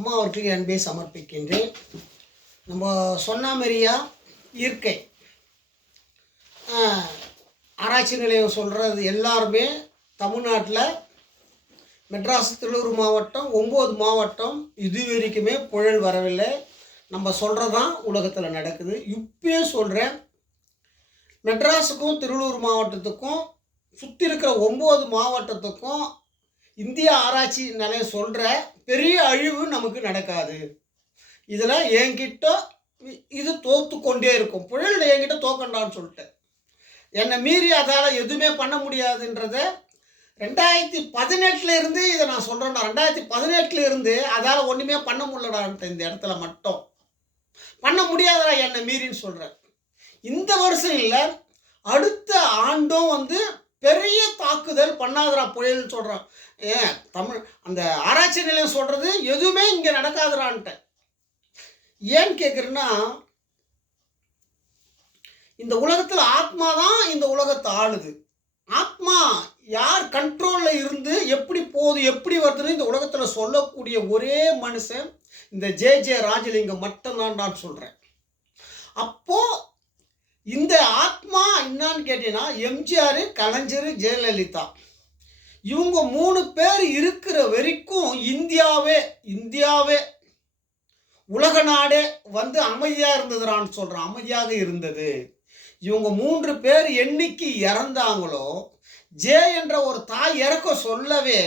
அம்மா அவர்களுக்கு அன்பை சமர்ப்பிக்கின்றேன். நம்ம சொன்ன மாதிரியா இயற்கை ஆராய்ச்சி நிலையம் சொல்கிறது எல்லாருமே தமிழ்நாட்டில் மெட்ராஸ் திருவள்ளூர் மாவட்டம் 9 மாவட்டம் இது வரைக்குமே புயல் வரவில்லை. நம்ம சொல்கிறது தான் உலகத்தில் நடக்குது. இப்பயே சொல்கிறேன், மெட்ராஸுக்கும் திருவள்ளூர் மாவட்டத்துக்கும் சுற்றி இருக்கிற 9 மாவட்டத்துக்கும் இந்திய ஆராய்ச்சி நிலையம் சொல்கிற பெரிய அழிவு நமக்கு நடக்காது. இதில் என்கிட்ட இது தோற்று கொண்டே இருக்கும். புயல் என்கிட்ட தோக்கண்டான்னு சொல்லிட்டேன். என்னை மீறி அதால் எதுவுமே பண்ண முடியாதுன்றத 2018 இருந்து இதை நான் சொல்கிறேன்டா. 2018 இருந்து அதால் ஒன்றுமே பண்ண முடியலடான்ட்டு இந்த இடத்துல மட்டும் பண்ண முடியாதடா என்னை மீறின்னு சொல்கிறேன். இந்த வருஷம் இல்லை, அடுத்த ஆண்டும் பெரிய தாக்குதல் பண்ணாதரா புயல்னு சொல்கிறான். தமிழ் அந்த ஆராய்ச்சி நிலையம் சொல்கிறது எதுவுமே இங்கே நடக்காதுறான்ட்ட. ஏன்னு கேட்குறேன்னா, இந்த உலகத்தில் ஆத்மா தான் இந்த உலகத்தை ஆளுது. ஆத்மா யார் கண்ட்ரோலில் இருந்து எப்படி போகுது எப்படி வருதுன்னு இந்த உலகத்தில் சொல்லக்கூடிய ஒரே மனுஷன் இந்த ஜே ராஜலிங்கம் மட்டும்தான் நான் சொல்கிறேன். அப்போது இந்த ஆத்மா என்னான்னு கேட்டீங்கன்னா, எம்ஜிஆர், கலைஞர், ஜெயலலிதா இவங்க 3 பேர் இருக்கிற வரைக்கும் இந்தியாவே உலக நாடே அமைதியாக இருந்ததுறான்னு சொல்கிறேன். அமைதியாக இருந்தது. இவங்க 3 பேர் என்னைக்கு இறந்தாங்களோ, ஜே என்ற ஒரு தாய் இறக்க சொல்லவே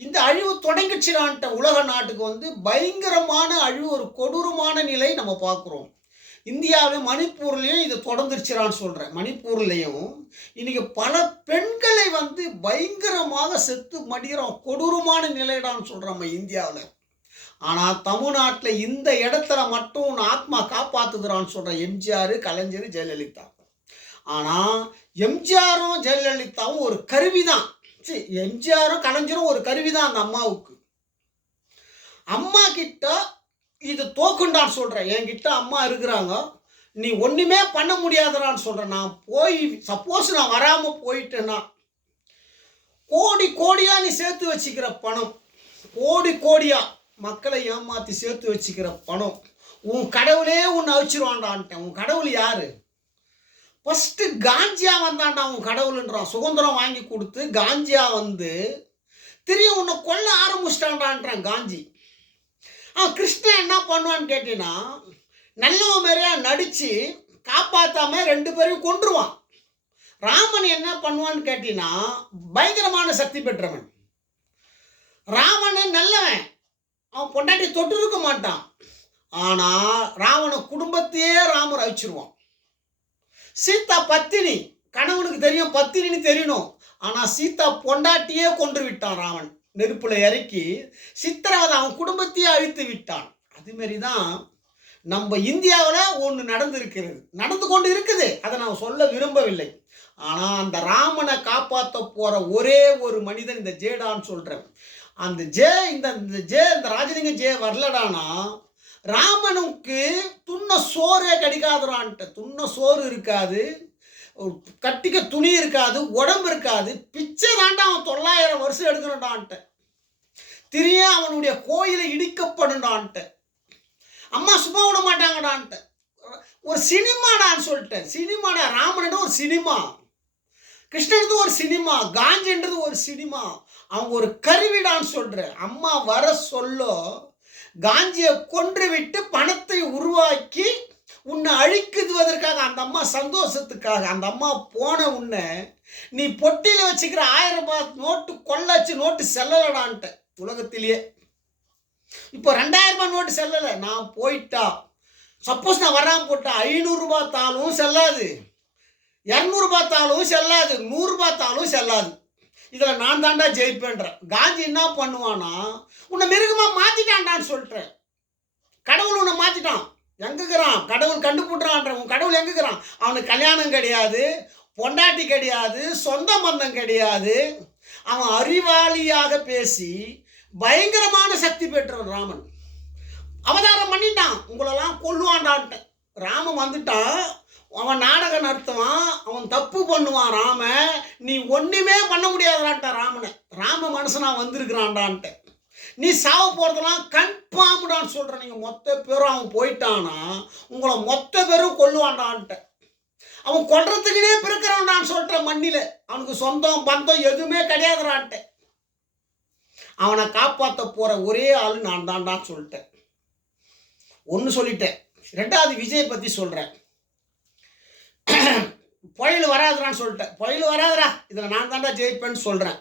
இந்த அழிவு தொடங்கிடுச்சுடான்ட்ட. உலக நாட்டுக்கு பயங்கரமான அழிவு, ஒரு கொடூரமான நிலை நம்ம பார்க்குறோம். இந்தியாவிலும் மணிப்பூர்லேயும் இது தொடர்ந்துருச்சுறான்னு சொல்கிறேன். மணிப்பூர்லேயும் இன்றைக்கி பல பெண்களை பயங்கரமாக செத்து மடிகிறோம். கொடூரமான நிலைடான்னு சொல்கிறோம் நம்ம இந்தியாவில். ஆனால் தமிழ்நாட்டில் இந்த இடத்துல மட்டும் ஆத்மா காப்பாற்றுதுறான்னு சொல்கிறேன். எம்ஜிஆர், கலைஞர், ஜெயலலிதா. ஆனால் எம்ஜிஆரும் ஜெயலலிதாவும் ஒரு கருவி தான். எம்ஜிஆரும் கலைஞரும் ஒரு கருவி தான் அந்த அம்மாவுக்கு. அம்மா கிட்ட இது தோக்குண்டான்னு சொல்கிறேன். என்கிட்ட அம்மா இருக்கிறாங்க, நீ ஒன்றுமே பண்ண முடியாதுறான்னு சொல்கிறேன். நான் சப்போஸ் நான் வராமல் போயிட்டேன்னா, கோடியாக நீ சேர்த்து வச்சுக்கிற பணம், கோடியாக மக்களை ஏமாற்றி சேர்த்து வச்சுக்கிற பணம், உன் கடவுளே உன்னை அழிச்சிருவான்டான்ட்டேன். உன் கடவுள் யார்? ஃபஸ்ட்டு காஞ்சியா வந்தான்டா உன் கடவுளுன்றான். சுதந்திரம் வாங்கி கொடுத்து காஞ்சியா திரும்ப உன்னை கொல்ல ஆரம்பிச்சிட்டான்டான்றான் காஞ்சி. கிருஷ்ணன் என்ன பண்ணுவான்னு கேட்டீங்கன்னா, நல்லவன் மாதிரியா நடித்து காப்பாற்றாம 2 பேரையும் கொன்றுவான். ராமன் என்ன பண்ணுவான்னு கேட்டீங்கன்னா, பயங்கரமான சக்தி பெற்றவன். ராவணன் நல்லவன், அவன் பொண்டாட்டி தொட்டு இருக்க மாட்டான். ஆனால் ராவண குடும்பத்தையே ராமர் அழிச்சிருவான். சீதா பத்தினி, கணவனுக்கு தெரியும் பத்தினின்னு தெரியணும், ஆனால் சீதா பொண்டாட்டியே கொன்று விட்டான் ராவன். நெருப்பில் இறக்கி சித்திரவதை அவன் குடும்பத்தையே அழித்து விட்டான். அதுமாரி தான் நம்ம இந்தியாவில் ஒன்று நடந்து கொண்டு இருக்குது. அதை நான் சொல்ல விரும்பவில்லை. ஆனால் அந்த ராமனை காப்பாற்ற போகிற ஒரே ஒரு மனிதன் இந்த ஜேடான்னு சொல்கிறேன். அந்த இந்த ராஜலிங்கம் ஜே வரலடானா ராமனுக்கு துண்ண சோறே கிடைக்காதுறான்ட்டு. துண்ண சோறு இருக்காது, கட்டிக்க துணி இருக்காது, உடம்பு இருக்காது, பிச்சை தாண்டா அவன் 900 வருஷம் எடுக்கணும்டான்ட்டு. திரியும் அவனுடைய கோயிலை இடிக்கப்படண்டான்ட்டு. அம்மா சும்மா விட மாட்டாங்கடான்ட்டு. ஒரு சினிமாடான்னு சொல்லிட்டேன். சினிமாடா, ராமனது ஒரு சினிமா, கிருஷ்ணனது ஒரு சினிமா, காஞ்சின்றது ஒரு சினிமா. அவங்க ஒரு கருவிடான்னு சொல்கிறேன். அம்மா வர சொல்ல காஞ்சியை கொன்று விட்டு பணத்தை உருவாக்கி உன்னை அழிக்குதுவதற்காக அந்த அம்மா சந்தோஷத்துக்காக அந்த அம்மா போன உன்னை நீ பொட்டியில் வச்சுக்கிற 1000 ரூபாய் நோட்டு கொள்ளாச்சு நோட்டு செல்லலடான்ட்ட. உலகத்திலேயே இப்போ 2000 ரூபாய் நோட்டு செல்லலை. நான் போயிட்டா, சப்போஸ் நான் வராமல் போட்டா 500 ரூபாய் தாளும் செல்லாது, 200 ரூபாய் தாளும் செல்லாது, 100 ரூபாய் தாளும் செல்லாது. இதில் நான் தாண்டா ஜெயிப்பேன்றேன். காந்தி என்ன பண்ணுவானா, உன்னை மிருகமாக மாற்றிட்டான்டான்னு சொல்லிட்டேன். கடவுள் உன்னை மாற்றிட்டான். எங்குக்கிறான் கடவுள்? கண்டுபிடுறான்ற உன் கடவுள் எங்குக்கிறான்? அவனுக்கு கல்யாணம் கிடையாது, பொண்டாட்டி கிடையாது, சொந்த பந்தம் கிடையாது. அவன் அறிவாளியாக பேசி பயங்கரமான சக்தி பெற்றவன் ராமன். அவதாரம் பண்ணிட்டான், உங்களெல்லாம் கொல்லுவான்டான்ட்டு. ராமன் வந்துட்டான், அவன் நாடகம் நடத்துவான், அவன் தப்பு பண்ணுவான். ராம நீ ஒன்றுமே பண்ண முடியாதான்ட்ட ராமனை. ராம மனுஷனா வந்திருக்கிறான்டான்ட்டு. நீ சாவ போகிறதெல்லாம் கன்ஃபார்ம்டான்னு சொல்கிறேன். நீங்கள் மொத்த பேரும் அவன் போயிட்டானா உங்களை மொத்த பேரும் கொல்லுவான்டான்ட்ட. அவன் கொல்றதுக்குனே பிறக்கிறவன்டான்னு சொல்லிட்டேன். மண்ணில் அவனுக்கு சொந்தம் பந்தம் எதுவுமே கிடையாதுறான்ட்ட. அவனை காப்பாற்ற போகிற ஒரே ஆள் நான் தான்டான்னு சொல்லிட்டேன். ஒன்று சொல்லிட்டேன். ரெண்டாவது விஜய் பற்றி சொல்கிறேன். புயல் வராதுறான்னு சொல்லிட்டேன். புயல் வராதுரா, இதில் நான் தாண்டா ஜெயிப்பேன்னு சொல்கிறேன்.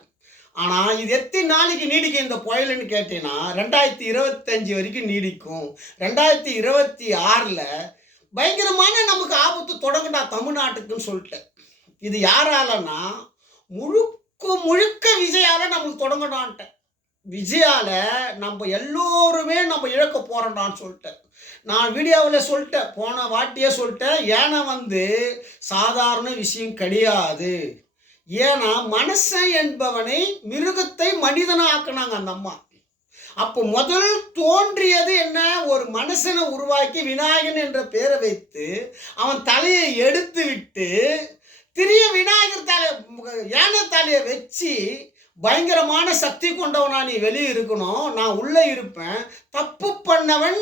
ஆனால் இது எத்தனை நாளைக்கு நீடிக்கும் இந்த புயலுன்னு கேட்டீங்கன்னா 2025 வரைக்கும் நீடிக்கும். 2026 பயங்கரமான நமக்கு ஆபத்து தொடங்கடா தமிழ்நாட்டுக்குன்னு சொல்லிட்டேன். இது யாராலன்னா முழுக்க விஜயால நம்மளுக்கு தொடங்கடான்ட்டேன். விஜயால நம்ம எல்லோருமே நம்ம இழக்க போகிறோம்டான்னு சொல்லிட்டேன். நான் வீடியோவில் சொல்லிட்டேன், போன வாட்டியே சொல்லிட்டேன். ஏன்னா சாதாரண விஷயம் கிடையாது. ஏன்னா மனுஷன் என்பவனை மிருகத்தை மனிதனை ஆக்கினாங்க அந்த அம்மா. அப்போ முதல் தோன்றியது என்ன? ஒரு மனுஷனை உருவாக்கி விநாயகன் என்ற பெயரை வைத்து அவன் தலையை எடுத்து விட்டு திரிய விநாயகர் தலை யானை தலையை வச்சு பயங்கரமான சக்தி கொண்டவனா நீ வெளியே இருக்கணும், நான் உள்ளே இருப்பேன், தப்பு பண்ணவன்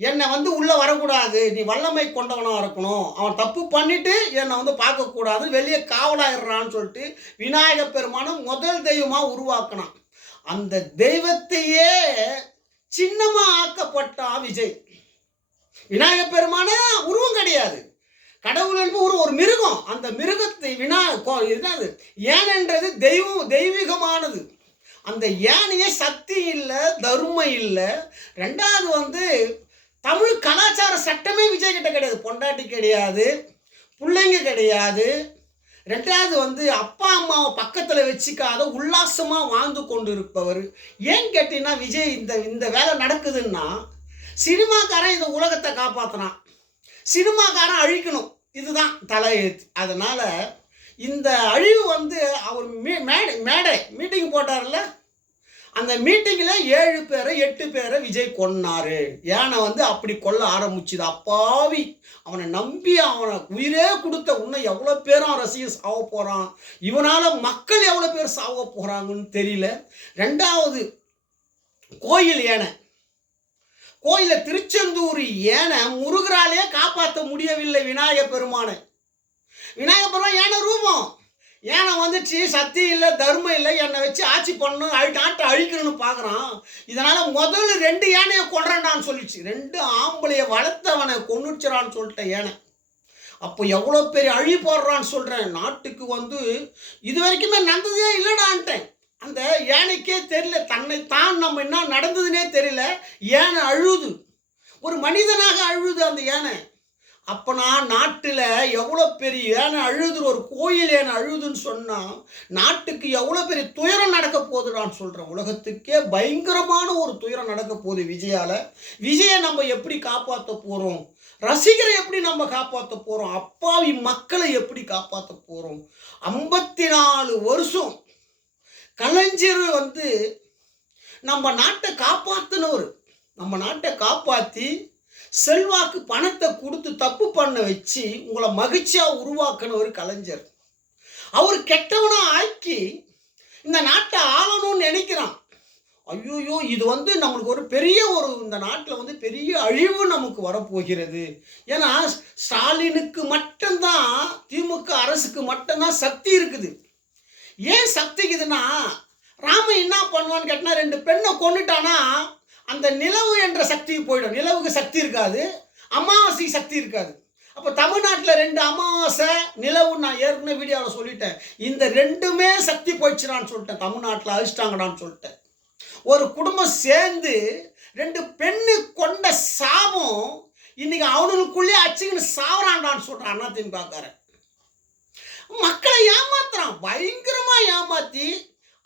என்னை உள்ளே வரக்கூடாது, நீ வல்லமை கொண்டவனாக இருக்கணும், அவன் தப்பு பண்ணிவிட்டு என்னை பார்க்கக்கூடாது, வெளியே காவலாயிடுறான்னு சொல்லிட்டு விநாயக பெருமானை முதல் தெய்வமாக உருவாக்கினான். அந்த தெய்வத்தையே சின்னமாக ஆக்கப்பட்டான் விஜய். விநாயக பெருமான உருவம் கிடையாது, கடவுள் என்பது ஒரு மிருகம். அந்த மிருகத்தை என்னது ஏனென்றது தெய்வீகமானது. அந்த யானையே சக்தி இல்லை, தர்மம் இல்லை. ரெண்டாவது தமிழ் கலாச்சார சட்டமே விஜய் கிட்ட கிடையாது. பொண்டாட்டி கிடையாது, பிள்ளைங்க கிடையாது. ரெண்டாவது அப்பா அம்மாவை பக்கத்தில் வச்சுக்காத உல்லாசமாக வாழ்ந்து கொண்டு இருப்பவர். ஏன்னு கேட்டீங்கன்னா விஜய் இந்த வேலை நடக்குதுன்னா சினிமாக்காரன் இந்த உலகத்தை காப்பாற்றினான், சினிமாக்காரன் அழிக்கணும், இதுதான் தலையெழுத்து. அதனால் இந்த அழிவு அவர் மேடை மீட்டிங் போட்டார்ல, அந்த மீட்டிங்கில் 7 பேரை 8 பேரை விஜய் கொன்னாரு. ஏன்னா அப்படி கொல்ல ஆரம்பிச்சுது. அப்பாவி அவனை நம்பி அவனை உயிரே கொடுத்த இன்னும் எவ்வளோ பேரும் ரசிகர் சாவ போகிறான், இவனால் மக்கள் எவ்வளோ பேர் சாவ போகிறாங்கன்னு தெரியல. ரெண்டாவது கோயில் யானை, கோயிலில் திருச்செந்தூர் யானை முருகராலே காப்பாற்ற முடியவில்லை விநாயக பெருமானை. விநாயக பெருமான் யானை ரூபம், யானை வந்துச்சு, சக்தி இல்லை, தர்மம் இல்லை, என்னை வச்சு ஆட்சி பண்ணணும், நாட்டை அழிக்கணும்னு பார்க்குறான். இதனால் முதல்ல 2 யானையை கொல்றேன்டான்னு சொல்லிச்சு. 2 ஆம்பளையை வளர்த்தவனை கொன்னுச்சுறான்னு சொல்லிட்டேன் யானை. அப்போ எவ்வளோ பெரிய அழி போடுறான்னு சொல்கிறேன். நாட்டுக்கு இது வரைக்குமே நடந்ததே இல்லைடான்ட்டேன். அந்த யானைக்கே தெரியல, தன்னை தான் நம்ம என்ன நடந்ததுன்னே தெரியல. யானை அழுது, ஒரு மனிதனாக அழுது அந்த யானை. அப்போனா நாட்டில் எவ்வளோ பெரிய யானை அழுது, ஒரு கோயில் யானை அழுதுன்னு சொன்னால் நாட்டுக்கு எவ்வளோ பெரிய துயரம் நடக்க போகுதுடான்னு சொல்கிறேன். உலகத்துக்கே பயங்கரமான ஒரு துயரம் நடக்க போகுது விஜயால். விஜயை நம்ம எப்படி காப்பாற்ற போகிறோம்? ரசிகரை எப்படி நம்ம காப்பாற்ற போகிறோம்? அப்பாவி மக்களை எப்படி காப்பாற்ற போகிறோம்? 54 வருஷம் கலைஞர் நம்ம நாட்டை காப்பாற்றினவர். நம்ம நாட்டை காப்பாற்றி செல்வாக்கு பணத்தை கொடுத்து தப்பு பண்ண வச்சு உங்களை மகிழ்ச்சியாக உருவாக்கினவர் கலைஞர். அவர் கெட்டவனாக ஆக்கி இந்த நாட்டை ஆளணும்னு நினைக்கிறான். ஐயோயோ, இது நம்மளுக்கு ஒரு பெரிய இந்த நாட்டில் பெரிய அழிவு நமக்கு வரப்போகிறது. ஏன்னா ஸ்டாலினுக்கு மட்டும்தான், திமுக அரசுக்கு மட்டும்தான் சக்தி இருக்குது. ஏன் சக்திக்குதுன்னா, ராமன் என்ன பண்ணுவான்னு கேட்டால் 2 பெண்ணை கொண்டுட்டானா அந்த நிலவு என்ற சக்தி போயிடும். நிலவுக்கு சக்தி இருக்காது, அமாவாசைக்கு சக்தி இருக்காது. அப்போ தமிழ்நாட்டில் 2 அமாவாசை நிலவு, நான் ஏற்கனவே வீடியோவில் சொல்லிட்டேன், இந்த 2மே சக்தி போயிடுச்சுடான்னு சொல்லிட்டேன். தமிழ்நாட்டில் அழிச்சிட்டாங்கடான்னு சொல்லிட்டேன். ஒரு குடும்பம் சேர்ந்து 2 பெண்ணு கொண்ட சாபம் இன்னைக்கு அவனுக்குள்ளே அச்சுக்கின்னு சாவறான்டான்னு சொல்கிறான் அதிமுகக்காரன். மக்களை ஏமாத்துறான், பயங்கரமாக ஏமாற்றி.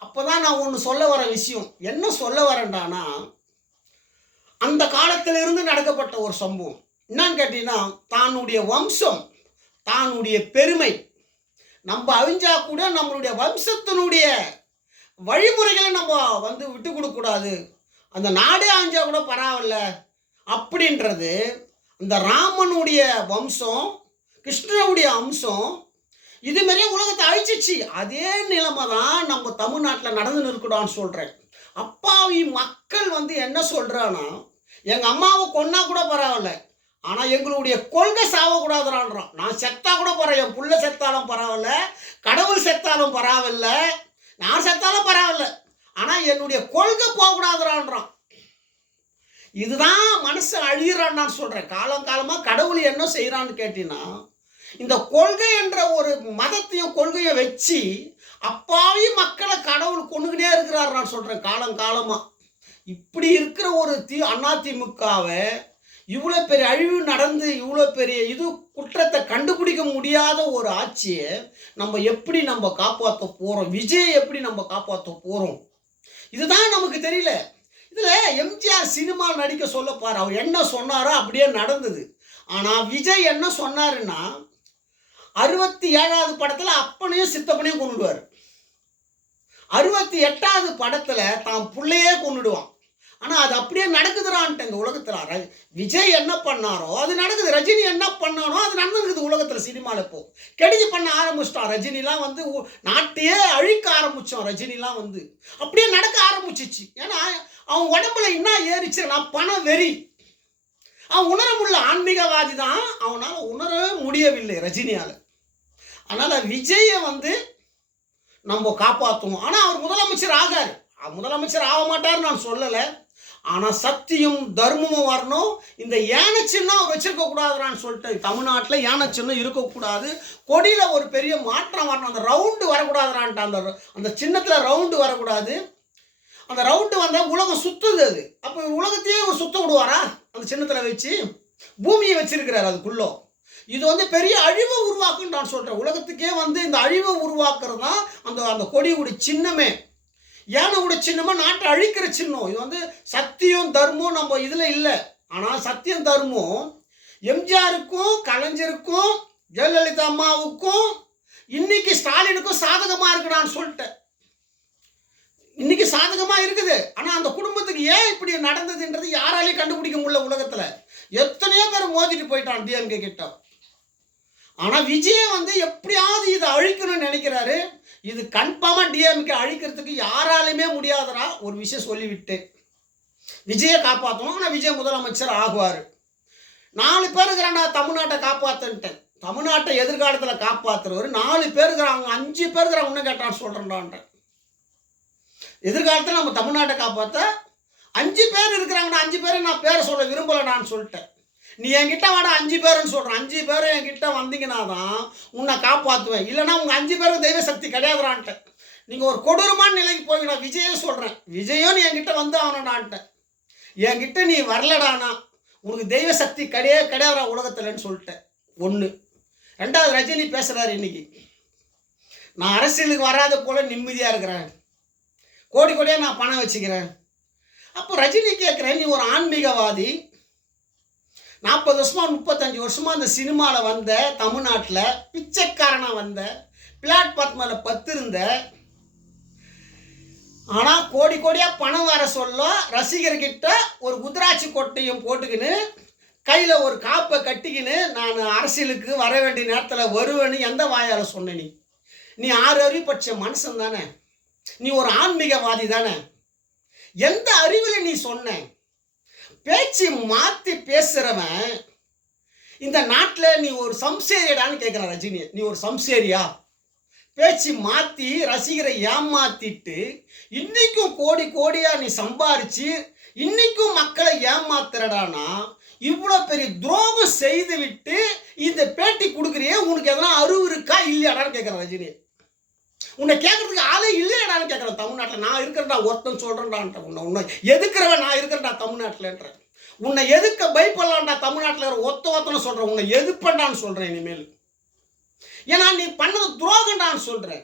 அப்போ தான் நான் ஒன்று சொல்ல வர விஷயம் என்ன சொல்ல வரேன்டானா, அந்த காலத்திலிருந்து நடக்கப்பட்ட ஒரு சம்பவம் என்னன்னு கேட்டீங்கன்னா, தானுடைய வம்சம், தானுடைய பெருமை, நம்ம அழிஞ்சா கூட நம்மளுடைய வம்சத்தினுடைய வழிமுறைகளை நம்ம விட்டு கொடுக்கக்கூடாது, அந்த நாடே அழிஞ்சா கூட பரவாயில்ல அப்படின்றது. அந்த ராமனுடைய வம்சம், கிருஷ்ணனுடைய அம்சம் இதுமாரியே உலகத்தை அழிச்சிச்சு. அதே நிலைமை தான் நம்ம தமிழ்நாட்டில் நடந்து இருக்கடான்னு சொல்கிறேன். அப்பாவி மக்கள் வந்து என்ன சொல்றான்னா, எங்க அம்மாவை கொன்னா கூட பரவாயில்ல, ஆனா எங்களுடைய கொள்கை சாவக்கூடாதுறான்றான். நான் செத்தா கூட பரவாயில்ல, என் புள்ள செத்தாலும் பரவாயில்ல, கடவுள் செத்தாலும் பரவாயில்ல, நான் செத்தாலும் பரவாயில்ல, ஆனா என்னுடைய கொள்கை போகக்கூடாதுறான்றான். இதுதான் மனசு அழியிறான்னு நான் சொல்றேன். காலம் காலமா கடவுள் என்ன செய்யறான்னு கேட்டீங்கன்னா, இந்த கொள்கை என்ற ஒரு மதத்தையும் கொள்கையை வச்சு அப்பாவி மக்களை கடவுள் கொண்டுகிட்டே இருக்கிறார் நான் சொல்றேன். காலம் காலமா இப்படி இருக்கிற ஒரு அதிமுகவை இவ்வளோ பெரிய அழிவு நடந்து இவ்வளோ பெரிய இது குற்றத்தை கண்டுபிடிக்க முடியாத ஒரு ஆட்சியை நம்ம காப்பாற்ற போறோம்? விஜய் எப்படி நம்ம காப்பாற்ற போறோம்? இதுதான் நமக்கு தெரியல. இதுல எம்ஜிஆர் சினிமா நடிக்க சொல்ல பாரு, அவர் என்ன சொன்னாரோ அப்படியே நடந்தது. ஆனா விஜய் என்ன சொன்னாருன்னா, 67வது படத்துல அப்பனையும் சித்தப்பனையும் கொண்டுடுவார், 68வது படத்துல தான் பிள்ளையே கொண்டுடுவான். ஆனா அது அப்படியே நடக்குதுறான்ட்டு இந்த உலகத்துல. விஜய் என்ன பண்ணாரோ அது நடக்குது, ரஜினி என்ன பண்ணானோ அது நடந்துருக்குது உலகத்துல. சினிமாவில் இப்போ கெடுதி பண்ண ஆரம்பிச்சிட்டான். ரஜினிலாம் வந்து நாட்டையே அழிக்க ஆரம்பிச்சான். ரஜினிலாம் வந்து அப்படியே நடக்க ஆரம்பிச்சிச்சு. ஏன்னா அவன் உடம்புல என்ன ஏறிச்சுன்னா பண வெறி. அவன் உணர முடியல, ஆன்மீகவாதி தான், அவனால உணரவே முடியவில்லை ரஜினியால. அதனால விஜயை வந்து நம்ம காப்பாற்றணும். ஆனா அவர் முதலமைச்சர் ஆகாரு, முதலமைச்சர் ஆக மாட்டார் நான் சொல்லலை. ஆனா சத்தியம் தர்மமும் வரணும். இந்த யானை சின்னம் அவர் வச்சிருக்க கூடாதுன்னு சொல்லிட்டு, தமிழ்நாட்டில் யானை சின்னம் இருக்கக்கூடாது, கொடியில ஒரு பெரிய மாற்றம் வரணும், அந்த ரவுண்டு வரக்கூடாதுறான்ட்டு, அந்த சின்னத்துல ரவுண்டு வரக்கூடாது. அந்த ரவுண்டு வந்தால் உலகம் சுத்துது. அது அப்போ உலகத்தையே ஒரு சுத்த விடுவாரா? அந்த சின்னத்துல வச்சு பூமியை வச்சிருக்கிறார் அதுக்குள்ள. இது வந்து பெரிய அழிவை உருவாக்குன்னு நான் சொல்றேன். உலகத்துக்கே வந்து இந்த அழிவை உருவாக்குறது தான் அந்த கொடியுடைய சின்னமே. யானையோட சின்னமா நாட்டை அழிக்கிற சின்னம். இது வந்து சத்தியம் தர்மம் நம்ம இதுல இல்லை. ஆனா சத்தியம் தர்மம் எம்ஜிஆருக்கும் கலைஞருக்கும் ஜெயலலிதா அம்மாவுக்கும் இன்னைக்கு ஸ்டாலினுக்கும் சாதகமா இருக்குடான்னு சொல்லிட்டேன். இன்னைக்கு சாதகமா இருக்குது. ஆனா அந்த குடும்பத்துக்கு ஏன் இப்படி நடந்ததுன்றது யாராலையும் கண்டுபிடிக்க முடியல உலகத்துல. எத்தனையோ பேர் மோதிட்டு போயிட்டான் டிஎம்கே கிட்ட. ஆனா விஜய் வந்து எப்படியாவது இதை அழிக்கணும்னு நினைக்கிறாரு. இது கன்ஃபார்மா டிஎம்கே அழிக்கிறதுக்கு யாராலுமே முடியாதரா ஒரு விஷயம் சொல்லிவிட்டு விஜயை காப்பாற்றணும். ஆனா விஜய் முதலமைச்சர் ஆகுவார். 4 பேர் இருக்கிறான் தமிழ்நாட்டை காப்பாத்துன்ட்டேன். தமிழ்நாட்டை எதிர்காலத்தில் காப்பாற்றுறவர் 4 பேர் இருக்கிறாங்க, 5 பேர் இருக்கிறாங்க இன்னும் கேட்டான்னு சொல்றேன்டான். எதிர்காலத்தில் நம்ம தமிழ்நாட்டை காப்பாற்ற 5 பேர் இருக்கிறாங்கண்ணா. 5 பேரை நான் பேரை சொல்ல விரும்பலைடான்னு சொல்லிட்டேன். நீ என்கிட்ட வாடா 5 பேருன்னு சொல்கிறேன். 5 பேரும் என்கிட்ட வந்தீங்கன்னா தான் உன்னை காப்பாற்றுவேன். இல்லைனா உங்கள் 5 பேரும் தெய்வ சக்தி கிடையாதுறான்ட்டேன். நீங்கள் ஒரு கொடூரமான நிலைக்கு போய் நான் விஜயே சொல்கிறேன். விஜயோ நீ என்கிட்ட வந்து ஆகணும்டான்ட்டேன். என்கிட்ட நீ வரலடானா உனக்கு தெய்வ சக்தி கிடையாதுடா உலகத்தில்ன்னு சொல்லிட்டேன். 1. 2வது ரஜினி பேசுகிறாரு இன்னைக்கு, நான் அரசியலுக்கு வராத போல நிம்மதியாக இருக்கிறேன், கோடி கோடியாக நான் பணம் வச்சுக்கிறேன். அப்போ ரஜினி கேட்குறேன், நீ ஒரு ஆன்மீகவாதி, 40 வருஷமா 35 வருஷமா அந்த சினிமாவில் வந்த, தமிழ்நாட்டில் பிச்சைக்காரனாக வந்த, பிளாட்பார்ட் மேலே பத்திருந்த, ஆனால் கோடி கோடியாக பணம் வர சொல்ல ரசிகர்கிட்ட ஒரு குதிராட்சி கொட்டையும் போட்டுக்கின்னு கையில் ஒரு காப்பை கட்டிக்கின்னு நான் அரசியலுக்கு வர வேண்டிய நேரத்தில் வருவேன்னு எந்த வாயால் சொன்ன? நீ 6 அறிவுப்பட்ச மனுஷன் தானே, நீ ஒரு ஆன்மீகவாதி தானே, எந்த அறிவில் நீ சொன்ன? பேச்சு மாற்றி பேசுகிறவன் இந்த நாட்டில் நீ ஒரு சம்சேரியடான்னு கேட்குறான் ரஜினி. நீ ஒரு சம்சேரியா? பேச்சு மாற்றி ரசிகரை ஏமாத்திட்டு இன்னைக்கும் கோடி கோடியாக நீ சம்பாரிச்சு இன்னைக்கும் மக்களை ஏமாத்துறடானா, இவ்வளோ பெரிய துரோகம் செய்து விட்டு இந்த பேட்டி கொடுக்குறியே, உனக்கு எதனா அறிவு இருக்கா இல்லையாடான்னு கேட்குறான் ரஜினி. உன்னை கேட்கறதுக்கு ஆளே இல்லையாடான்னு கேட்குறேன். தமிழ்நாட்டில் நான் இருக்கிறேன்டா ஒருத்தன் சொல்கிறேன்டான்ட்ட, உன்னை எதுக்குறவன் நான் இருக்கிறேன்டா தமிழ்நாட்டில்ன்ற, உன்னை எதுக்க பயப்படலான்டா தமிழ்நாட்டில் இருக்கிற ஒருத்தனை சொல்கிறேன், உன்னை எதுப்பண்டான்னு சொல்கிறேன் இனிமேல். ஏன்னா நீ பண்ணது துரோகண்டான்னு சொல்கிறேன்.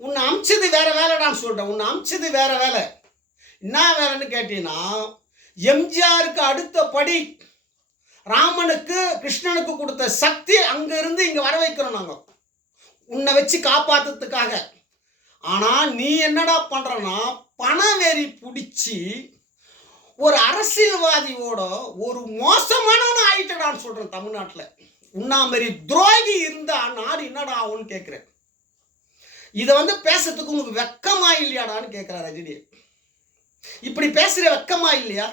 உன்னை அமிச்சது வேற வேலைடான்னு சொல்கிறேன். உன்னை அமிச்சது வேற வேலை. என்ன வேலைன்னு கேட்டீங்கன்னா, எம்ஜிஆருக்கு அடுத்த படி ராமனுக்கு கிருஷ்ணனுக்கு கொடுத்த சக்தி அங்கிருந்து இங்கே வர வைக்கிறோம் நாங்கள் உன்னை வச்சு காப்பாற்றுறதுக்காக. ஆனால் நீ என்னடா பண்ணுறன்னா, பணவெறி பிடிச்சி ஒரு அரசியல்வாதியோட ஒரு மோசமானவனும் ஆயிட்டடான்னு சொல்கிறேன் தமிழ்நாட்டில். உன்னா மாரி துரோகி இருந்தா நாடு என்னடா ஆகும்னு கேட்குறேன். இதை வந்து பேசுறதுக்கு உனக்கு வெக்கமா இல்லையாடான்னு கேட்குறா ரஜினி. இப்படி பேசுற வெக்கமா இல்லையா?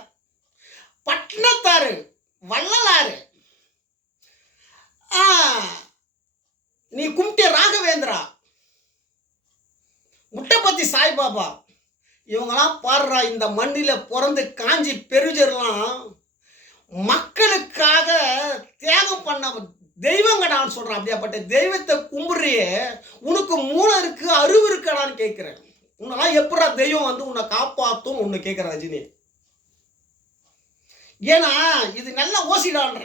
பட்னத்தாரு, வள்ளலாரு, ஆ, நீ கும்பிட்ட ராகவேந்திரா, முட்டைப்பத்தி சாய்பாபா, இவங்கெல்லாம் பாடுறா இந்த மண்ணில பிறந்து காஞ்சி பெருஜர்லாம் மக்களுக்காக தியாகம் பண்ண தெய்வங்கடான்னு சொல்றான். அப்படியாப்பட்ட தெய்வத்தை கும்பிடுறியே, உனக்கு மூளை இருக்கு, அறிவு இருக்கடான்னு கேட்கிறேன். உன்னெல்லாம் எப்படா தெய்வம் வந்து உன்னை காப்பாத்தும் ஒன்று கேட்கிற ரஜினி. ஏன்னா இது நல்லா ஓசிடான்ற.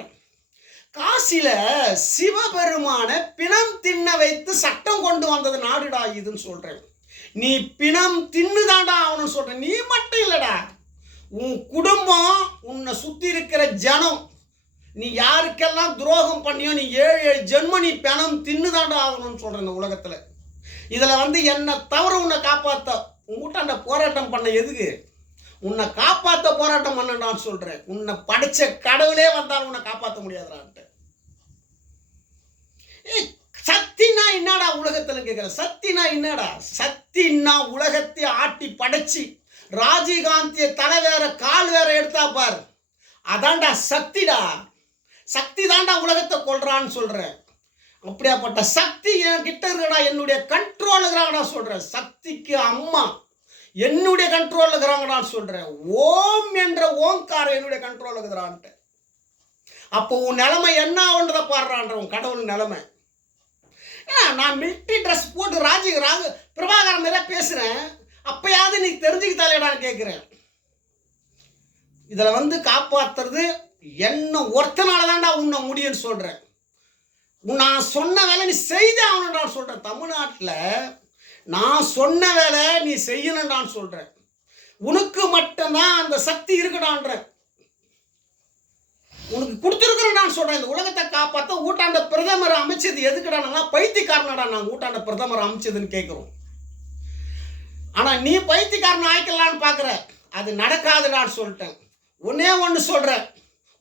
காசில சிவபெருமான பிணம் தின்ன வைத்து சட்டம் கொண்டு வந்தது நாடுடா இதுன்னு சொல்றேன். நீ பிணம் தின்னுதான்டா அவனு சொல்ற. நீ மட்டும் இல்லடா, உன் குடும்பம், உன்னை சுத்தி இருக்கிற ஜனம், நீ யாருக்கெல்லாம் துரோகம் பண்ணியோ நீ 7 ஜென்மம் நீ பிணம் தின்னுதான்டா ஆகணும்னு சொல்றேன் இந்த உலகத்துல. இதுல வந்து என்ன தவிர உன்னை காப்பாத்த உங்ககிட்ட போராட்டம் பண்ண எதுக்கு? உன்னை காப்பாத்த போராட்டம் பண்ணடான்னு சொல்றேன். உன்னை படைச்ச கடவுளே வந்தாலும் உன்னை காப்பாற்ற முடியாதுடான்ட்டு. சக்தினா என்னடா உலகத்துல கேட்கிற? சக்தினா என்னடா? சக்தின்னா உலகத்தை ஆட்டி படைச்சு ராஜீவ்காந்திய தலை வேற கால் வேற எடுத்தா பாரு, அதான்டா சக்திடா. சக்தி தான்டா உலகத்தை கொள்றான்னு சொல்றேன். அப்படியாப்பட்ட சக்தி என்கிட்ட இருக்கடா, என்னுடைய கண்ட்ரோல் இருக்கிறாங்கடா சொல்றேன். சக்திக்கு அம்மா என்னுடைய கண்ட்ரோல் இருக்கிறாங்கடான்னு சொல்றேன். ஓம் என்ற ஓங்கார என்னுடைய கண்ட்ரோல் இருக்கிறான்ட்டு. அப்போ உன் நிலைமை என்ன ஆகுன்றத பாடுறான்ற உன் கடவுள் நிலைமை. ஏன்னா நான் மிலிட்ரி ட்ரெஸ் போட்டு பிரபாகரன் மேல பேசுறேன், அப்பயாவது நீ தெரிஞ்சுக்கிட்டாலேடான்னு கேட்கிறேன். இதுல வந்து காப்பாத்துறது என்ன ஒருத்தனால தான்டா உன்னை முடியும்னு சொல்றேன். நான் சொன்ன வேலை நீ செய்த ஆகணும்டான்னு சொல்றேன். தமிழ்நாட்டில் நான் சொன்ன வேலை நீ செய்யணும்டான்னு சொல்றேன். உனக்கு மட்டும்தான் அந்த சக்தி இருக்கடான்ற, உனக்கு கொடுத்துருக்குறேன் சொல்றேன். இந்த உலகத்தை காப்பாற்ற ஊட்டாண்ட பிரதமர் அமைச்சது எதுக்குடானா பைத்தியக்காரனடா நாங்கள் ஊட்டாண்ட பிரதமர் அமைச்சதுன்னு கேட்குறோம். ஆனால் நீ பைத்தியக்காரன் ஆய்க்கலான்னு பார்க்குற, அது நடக்காதுடான்னு சொல்லிட்டேன். ஒன்னே ஒன்று சொல்கிறேன்,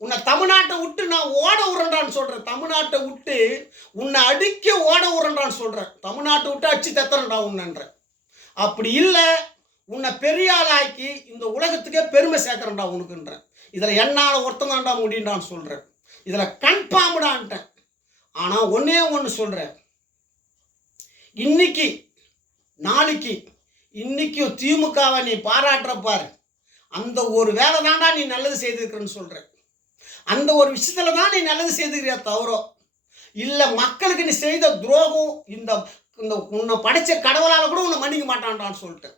உன்னை தமிழ்நாட்டை விட்டு நான் ஓட உரண்டான்னு சொல்கிறேன். தமிழ்நாட்டை விட்டு உன்னை அடிக்க ஓட உரண்டான்னு சொல்கிறேன். தமிழ்நாட்டை விட்டு அடிச்சு தத்துறேன்டா உன்னன்ற. அப்படி இல்லை, உன்னை பெரிய ஆளாக்கி இந்த உலகத்துக்கே பெருமை சேர்க்குறேன்டா உனக்குன்றேன். இதில் என்னால் ஒருத்தந்தான்டா முடியுண்டான்னு சொல்கிறேன். இதில் கன்ஃபார்ம்டான்ட்டேன். ஆனால் ஒன்றே ஒன்று சொல்கிறேன், இன்னைக்கு நாளைக்கு இன்னைக்கும் திமுகவை நீ பாராட்டுறப்பார், அந்த ஒரு வேலை தான்டா நீ நல்லது செய்திருக்கிறன்னு சொல்கிறேன். அந்த ஒரு விஷயத்தில் தான் நீ நல்லது செய்துக்கிறியா தவிர இல்லை மக்களுக்கு நீ செய்த துரோகம் இந்த இந்த உன்னை படைச்ச கடவுளால் கூட உன்னை மன்னிக்க மாட்டான்டான்னு சொல்லிட்டேன்.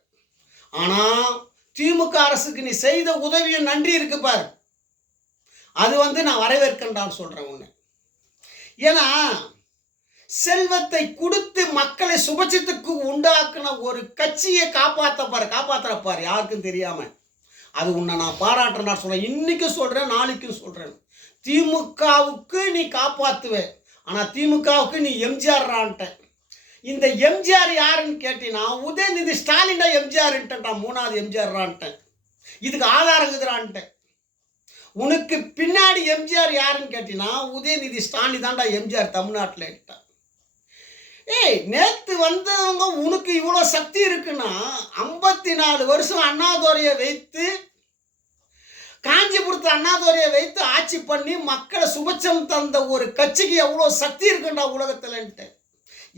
ஆனால் திமுக அரசுக்கு நீ செய்த உதவியும் நன்றி இருக்கு பார், அது வந்து நான் வரவேற்கண்டான்னு சொல்கிறேன் உன்னை. ஏன்னா செல்வத்தை கொடுத்து மக்களை சுபட்சத்துக்கு உண்டாக்குன ஒரு கட்சியை காப்பாற்றுறப்பார் யாருக்கும் தெரியாமல். அது உன்னை நான் பாராட்டுறேன் சொல்கிறேன். இன்றைக்கும் சொல்கிறேன், நாளைக்கும் சொல்கிறேன். திமுகவுக்கு நீ காப்பாற்றுவேன், ஆனால் திமுகவுக்கு நீ எம்ஜிஆர்ரான்ட்ட. இந்த எம்ஜிஆர் யாருன்னு கேட்டீங்கன்னா உதயநிதி ஸ்டாலின்டா எம்ஜிஆர்ன்ட்டா, 3வது எம்ஜிஆர்ரான்ட்டேன். இதுக்கு ஆதாரம் இருக்குதுரான்ட்டேன். உனக்கு பின்னாடி எம்ஜிஆர் யாருன்னு கேட்டீங்கன்னா உதயநிதி ஸ்டாலின் தான்டா எம்ஜிஆர் தமிழ்நாட்டில் இட்டான். ஏய், நேற்று வந்தவங்க உனக்கு இவ்வளோ சக்தி இருக்குன்னா 54 வருஷம் அண்ணாதுரையை வைத்து, காஞ்சிபுரத்து அண்ணாதுரையை வைத்து ஆட்சி பண்ணி மக்களை சுபட்சம் தந்த ஒரு கட்சிக்கு எவ்வளோ சக்தி இருக்குண்டா உலகத்தில்ன்ட்டு.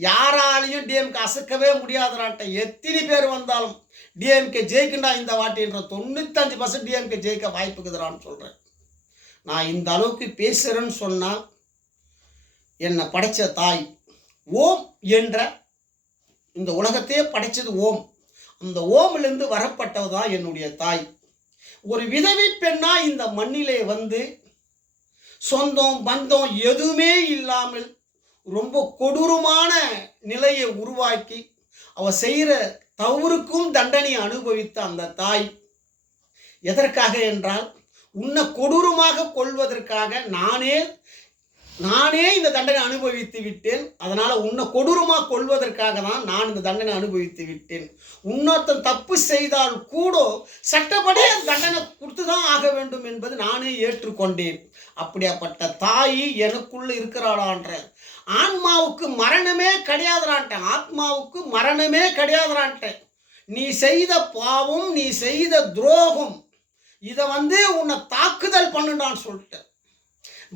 யாராலையும் டிஎம்கே அசைக்கவே முடியாதுறான்ட்ட. எத்தனை பேர் வந்தாலும் டிஎம்கே ஜெயிக்குண்டா இந்த வாட்டின்ற 95% டிஎம்கே ஜெயிக்க வாய்ப்புக்குதுறான்னு சொல்கிறேன். நான் இந்த அளவுக்கு பேசுகிறேன்னு சொன்னால் என்னை படைச்ச தாய் ஓம் என்ற இந்த உலகத்தையே படைச்சது ஓம். அந்த ஓமிலிருந்து வரப்பட்டது தான் என்னுடைய தாய். ஒரு விதவை பெண்ணா இந்த மண்ணிலே வந்து சொந்தம் பந்தம் எதுவுமே இல்லாமல் ரொம்ப கொடூரமான நிலையை உருவாக்கி அவ செய்கிற தவறுக்கும் தண்டனை அனுபவித்த அந்த தாய் எதற்காக என்றால் உன்னை கொடூரமாக கொள்வதற்காக நானே இந்த தண்டனை அனுபவித்து விட்டேன். அதனால் உன்னை கொடூரமாக கொள்வதற்காக தான் நான் இந்த தண்டனை அனுபவித்து விட்டேன். இன்னொருத்தன் தப்பு செய்தால் கூட சட்டப்படி தண்டனை கொடுத்து தான் ஆக வேண்டும் என்பது நானே ஏற்றுக்கொண்டேன். அப்படியாப்பட்ட தாய் எனக்குள்ள இருக்கிறாளான்ற. ஆன்மாவுக்கு மரணமே கிடையாதுறான்ட்டேன், ஆத்மாவுக்கு மரணமே கிடையாதுறான்ட்டேன். நீ செய்த பாவம், நீ செய்த துரோகம், இதை உன்னை தாக்குதல் பண்ணுடான்னு சொல்லிட்டு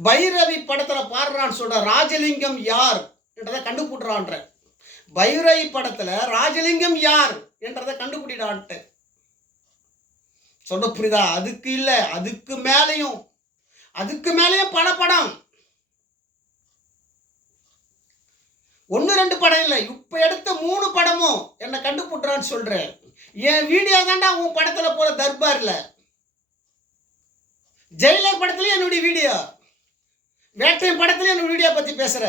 பைரவி படத்துல பாடுறான்னு சொல்ற ராஜலிங்கம் யார் என்றதை கண்டுபிடுறான்ற. பைரவி படத்துல ராஜலிங்கம் யார் என்றதை கண்டுபிடிடான்ட்டு சொல்ல புரியுதா? அதுக்கு இல்லை, அதுக்கு மேலையும் பல படம். 1-2 படம் இல்லை, இப்ப எடுத்த 3 படமும் என்ன கண்டுபிடுறான்னு சொல்றேன். என் வீடியோ தாண்டா உன் படத்துல போற தர்பார்ல. ஜெயிலர் படத்துல என்னுடைய வீடியோ, வேட்டையன் படத்துல என்னுடைய வீடியோ பத்தி பேசுற.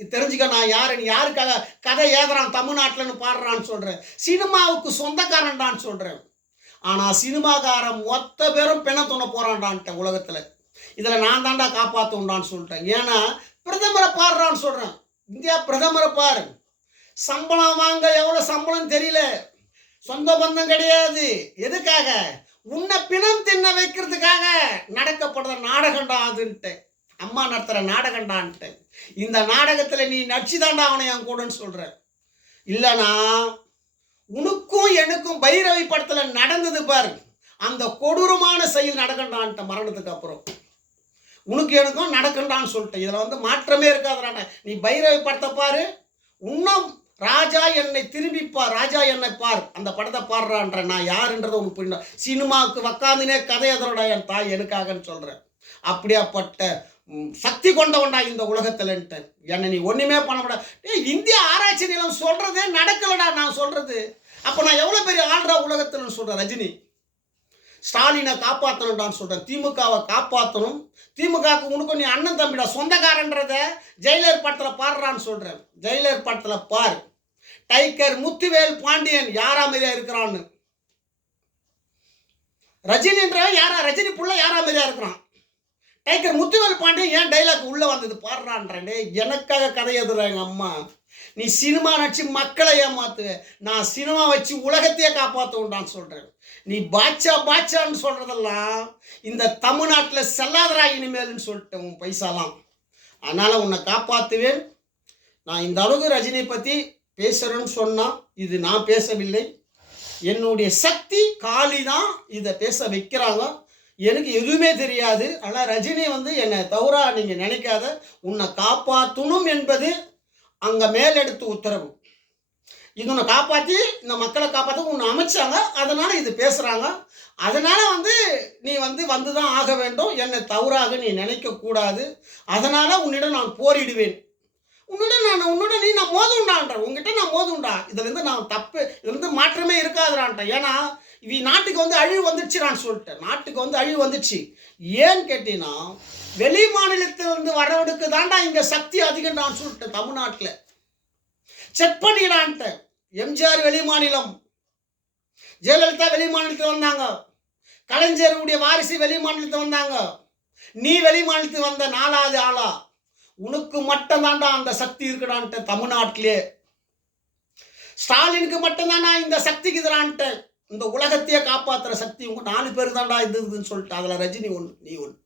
இது தெரிஞ்சுக்க நான் யாரு, நீ யாருக்காக கதை ஏதுறான் தமிழ்நாட்டில்னு பாடுறான்னு சொல்றேன். சினிமாவுக்கு சொந்தக்காரன்டான்னு சொல்றேன். ஆனா சினிமாக்காரன் மொத்த பேரும் பெண்ண துணை போறான்டான்ட்டேன் உலகத்துல. இதுல நான் தாண்டா காப்பாத்துண்டான்னு சொல்லிட்டேன். ஏன்னா பிரதமரை பாடுறான்னு சொல்றேன். இந்தியா பிரதமரை பாரு, சம்பளம் வாங்க எவ்வளவு சம்பளம் தெரியல, சொந்த பந்தம் கிடையாது. எதுக்காக? உன்னை பிணம் தின்ன வைக்கிறதுக்காக நடக்கப்படுற நாடகண்டா அதுன்ட்டு, அம்மா நடத்துற நாடகண்டான்ட்டு. இந்த நாடகத்துல நீ நடிச்சுதாண்டா அவனை என் கூடன்னு சொல்ற. இல்லைனா உனக்கும் எனக்கும் பைரவி படத்துல நடந்தது பாரு, அந்த கொடூரமான செயல் நடக்கண்டான்ட்ட. மரணத்துக்கு அப்புறம் உனக்கு எனக்கும் நடக்கண்டான்னு சொல்லிட்டேன். இதுல மாற்றமே இருக்காதுறான. நீ பைரவி படத்தை பாரு, இன்னும் ராஜா என்னை திரும்பிப்பார், ராஜா என்னை பார், அந்த படத்தை பாடுறான்ற. நான் யாருன்றதை உனக்கு புரியும். சினிமாவுக்கு உக்காந்துனே கதை எதனோட என் தாய் எனக்காகன்னு சொல்றேன். அப்படியாப்பட்ட சக்தி கொண்டவன்டா இந்த உலகத்துலன்ட்டு. என்னை நீ ஒண்ணுமே பண்ண முடியாது. இந்திய ஆராய்ச்சி நிலம் சொல்றதே நடக்கலடா நான் சொல்றது. அப்ப நான் எவ்வளவு பெரிய ஆள்றா உலகத்துல சொல்றேன். ரஜினி ஸ்டாலினை காப்பாற்றணும்டான்னு சொல்றேன். திமுகவை காப்பாற்றணும். திமுகவுக்கு உனக்கு நீ அண்ணன் தம்பிடா, சொந்தக்காரன்றத ஜெயிலர் படத்துல பாடுறான்னு சொல்றேன். ஜெயிலர் படத்துல பார், டைகர் முத்துவேல் பாண்டியன் யாரா மாதிரியா இருக்கிறான்னு. ரஜினின்ற யாரா, ரஜினி புள்ள யாரா மாதிரியா இருக்கிறான். டைகர் முத்துவேல் பாண்டியன் ஏன் டைலாக் உள்ள வந்தது பாடுறான்றே. எனக்காக கதை எதுறாங்க அம்மா. நீ சினிமா நடிச்சு மக்களை ஏமாத்துவ, நான் சினிமா வச்சு உலகத்தையே காப்பாற்றுவோம்டான்னு சொல்றேன். நீ பாட்சான்னு சொல்றதெல்லாம் இந்த தமிழ்நாட்டில் செல்லாதரா இனிமேல்னு சொல்லிட்டு உன் பைசாலாம். அதனால உன்னை காப்பாற்றுவேன். நான் இந்த அளவுக்கு ரஜினியை பற்றி பேசுகிறேன்னு சொன்னால் இது நான் பேசவில்லை, என்னுடைய சக்தி காளி தான் இதை பேச வைக்கிறாங்க. எனக்கு எதுவுமே தெரியாது. ஆனால் ரஜினி என்னை தவறா நீங்கள் நினைக்காத, உன்னை காப்பாற்றணும் என்பது அங்கே மேலெடுத்து உத்தரவு. இது உன்னை காப்பாற்றி இந்த மக்களை காப்பாற்ற உன்னை அமைச்சாங்க, அதனால் இது பேசுகிறாங்க. அதனால் நீ வந்து தான் ஆக வேண்டும். என்னை தவறாக நீ நினைக்கக்கூடாது. அதனால் உன்னிடம் நான் போரிடுவேன். உன்னுடன் நான் மோதுண்டான்ற, உங்ககிட்ட நான் மோதுண்டா. இதுலேருந்து நான் தப்பு, இதுலேருந்து மாற்றமே இருக்காதுடான்ட்டேன். ஏன்னா இவ நாட்டுக்கு அழிவு வந்துடுச்சுடான்னு சொல்லிட்டேன். நாட்டுக்கு அழிவு வந்துச்சு. ஏன்னு கேட்டீங்கன்னா வெளி மாநிலத்திலிருந்து வரவனுக்கு தாண்டா இங்கே சக்தி அதிகம்டான்னு சொல்லிட்டேன். தமிழ்நாட்டில் செக் பண்ணிடான்ட்டேன். எம்ஜிஆர் வெளி மாநிலம், ஜெயலலிதா வெளி மாநிலத்தில் வந்தாங்க, கலைஞருடைய வாரிசு வெளி மாநிலத்தில் வந்தாங்க. நீ வெளி மாநிலத்துக்கு வந்த 4வது ஆளா? உனக்கு மட்டும் தாண்டா அந்த சக்தி இருக்குடான்ட்டு. தமிழ்நாட்டிலே ஸ்டாலினுக்கு மட்டும்தான் நான் இந்த சக்திக்கு இதுடான்ட்டு. இந்த உலகத்தையே காப்பாற்றுற சக்தி உங்க 4 பேர் தாண்டா இதுன்னு சொல்லிட்டு. அதில் ரஜினி ஒன்று, நீ ஒன்று.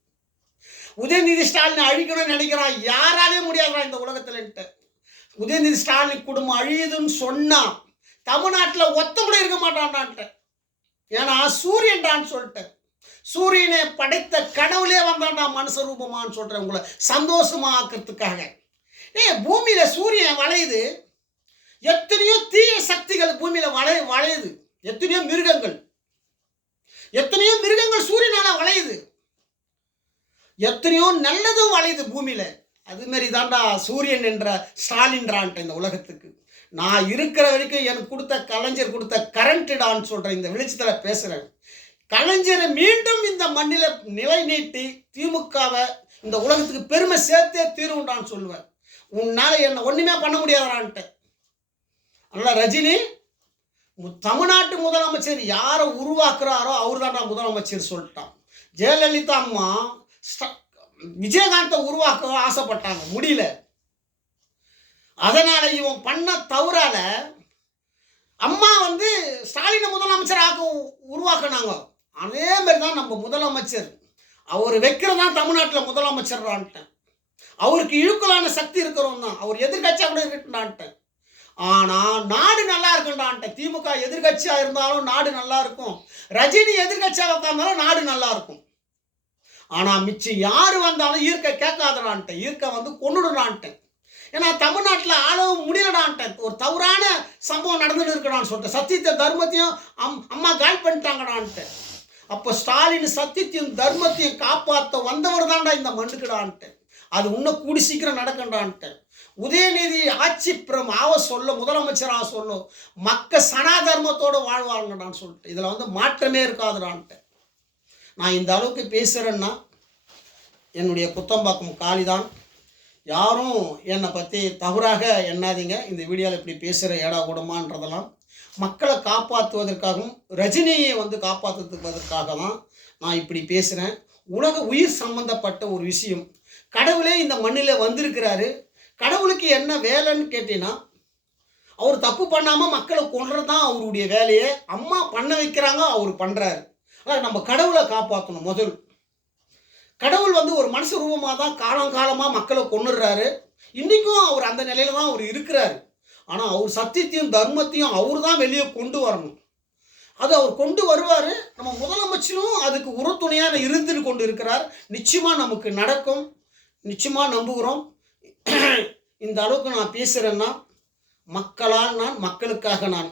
உதயநிதி ஸ்டாலின் அழிக்கணும்னு நினைக்கிறான், யாராலே முடியாதுடா இந்த உலகத்துலன்ட்டு. உதயநிதி ஸ்டாலின் குடும்பம் அழியுதுன்னு சொன்னா தமிழ்நாட்டில் ஒத்த கூட இருக்க மாட்டான்டான்ட்டு. ஏன்னா சூரியன்டான்னு சொல்லிட்டேன். சூரியனை படைத்த கடவுளே வந்தான்டா மனுஷ ரூபமானு சொல்றேன், உங்களை சந்தோஷமா ஆக்கிறதுக்காக. பூமியில சூரியன் வளையுது, எத்தனையோ தீய சக்திகள் பூமியில வளையுது. எத்தனையோ மிருகங்கள் சூரியனால வளையுது, எத்தனையோ நல்லதும் வளையுது பூமியில. அது மாதிரி தாண்டா சூரியன் என்ற ஸ்டாலின்றான்ட்ட இந்த உலகத்துக்கு. நான் இருக்கிற வரைக்கும் எனக்கு கலைஞர் கொடுத்த கரண்ட்டுடான்னு சொல்றேன். இந்த வெளிச்சத்தில் பேசுறேன். கலைஞரை மீண்டும் இந்த மண்ணில் நிலை நீட்டி திமுகவை இந்த உலகத்துக்கு பெருமை சேர்த்தே தீருண்டான்னு சொல்லுவேன். உன்னால என்ன ஒண்ணுமே பண்ண முடியாதான்ட்டு. அதனால ரஜினி தமிழ்நாட்டு முதலமைச்சர் யாரை உருவாக்குறாரோ அவர் தான் முதலமைச்சர் சொல்லிட்டான். ஜெயலலிதா அம்மா விஜயகாந்தை உருவாக்க ஆசைப்பட்டாங்க, முடியல. அதனால இவன் பண்ண தவறால அம்மா ஸ்டாலினை முதலமைச்சர் உருவாக்குனாங்க. அதே மாதிரி தான் நம்ம முதலமைச்சர், அவர் வைக்கிறதான் தமிழ்நாட்டில் முதலமைச்சர்ன்ட்டேன். அவருக்கு இழுக்கலான சக்தி இருக்கிறவன் தான், அவர் எதிர்கட்சியாக கூட இருக்கட்டான்ட்டேன். ஆனால் நாடு நல்லா இருக்கும்டான்ட்ட. திமுக எதிர்கட்சியாக இருந்தாலும் நாடு நல்லா இருக்கும், ரஜினி எதிர்கட்சியாக உட்கார்ந்தாலும் நாடு நல்லா இருக்கும். ஆனால் மிச்சம் யார் வந்தாலும் ஈர்க்க கேட்காதடான்ட்டேன், ஈர்க்க வந்து கொண்டுடுறான்ட்டேன். ஏன்னா தமிழ்நாட்டில் ஆளவும் முடியலடான்ட்டேன். ஒரு தவறான சம்பவம் நடந்துட்டு இருக்கடான்னு சொல்லிட்டு சத்தியத்தை தர்மத்தையும் அம்மா கால் பண்ணிட்டாங்கடான்ட்டேன். அப்போ ஸ்டாலின் சத்தியத்தையும் தர்மத்தையும் காப்பாற்ற வந்தவர் தான்டா இந்த மண்ணுக்குடான்ட்டேன். அது இன்னும் கூடி சீக்கிரம் நடக்கண்டான்ட்டேன். உதயநிதி ஆட்சி ஆவ சொல்ல, முதலமைச்சராக சொல்ல, மக்க சனாதர்மத்தோடு வாழ்வாங்கடான்னு சொல்லிட்டு இதில் வந்து மாற்றமே இருக்காதுடான்ட்டேன். நான் இந்த அளவுக்கு பேசுகிறேன்னா என்னுடைய குத்தம்பாக்கம் காளிதான். யாரும் என்னை பற்றி தவறாக எண்ணாதீங்க. இந்த வீடியோவில் இப்படி பேசுகிற ஏடா கூடமான்றதெல்லாம் மக்களை காப்பாற்றுவதற்காகவும் ரஜினியை வந்து காப்பாற்றுவதற்காக தான் நான் இப்படி பேசுகிறேன். உலக உயிர் சம்பந்தப்பட்ட ஒரு விஷயம். கடவுளே இந்த மண்ணில் வந்திருக்கிறாரு. கடவுளுக்கு என்ன வேலைன்னு கேட்டீங்கன்னா, அவர் தப்பு பண்ணாமல் மக்களை கொல்றது தான் அவருடைய வேலையை. அம்மா பண்ண வைக்கிறாங்க, அவர் பண்ணுறாரு. ஆனால் நம்ம கடவுளை காப்பாற்றணும். முதல் கடவுள் வந்து ஒரு மனுஷ ரூபமாக தான் காலங்காலமாக மக்களை கொன்னுடுறாரு. இன்றைக்கும் அவர் அந்த நிலையில் தான் அவர் இருக்கிறார். ஆனால் அவர் சத்தியத்தையும் தர்மத்தையும் அவர் தான் வெளியே கொண்டு வரணும். அது அவர் கொண்டு வருவார். நம்ம முதலமைச்சரும் அதுக்கு உறுதுணையாக இருந்துட்டு கொண்டு இருக்கிறார். நிச்சயமாக நமக்கு நடக்கும், நிச்சயமாக நம்புகிறோம். இந்த அளவுக்கு நான் பேசுகிறேன்னா, மக்களால் நான், மக்களுக்காக நான்,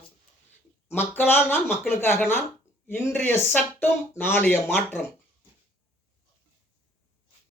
மக்களால் நான், மக்களுக்காக நான். இன்றைய சட்டம் நாளைய மாற்றம்.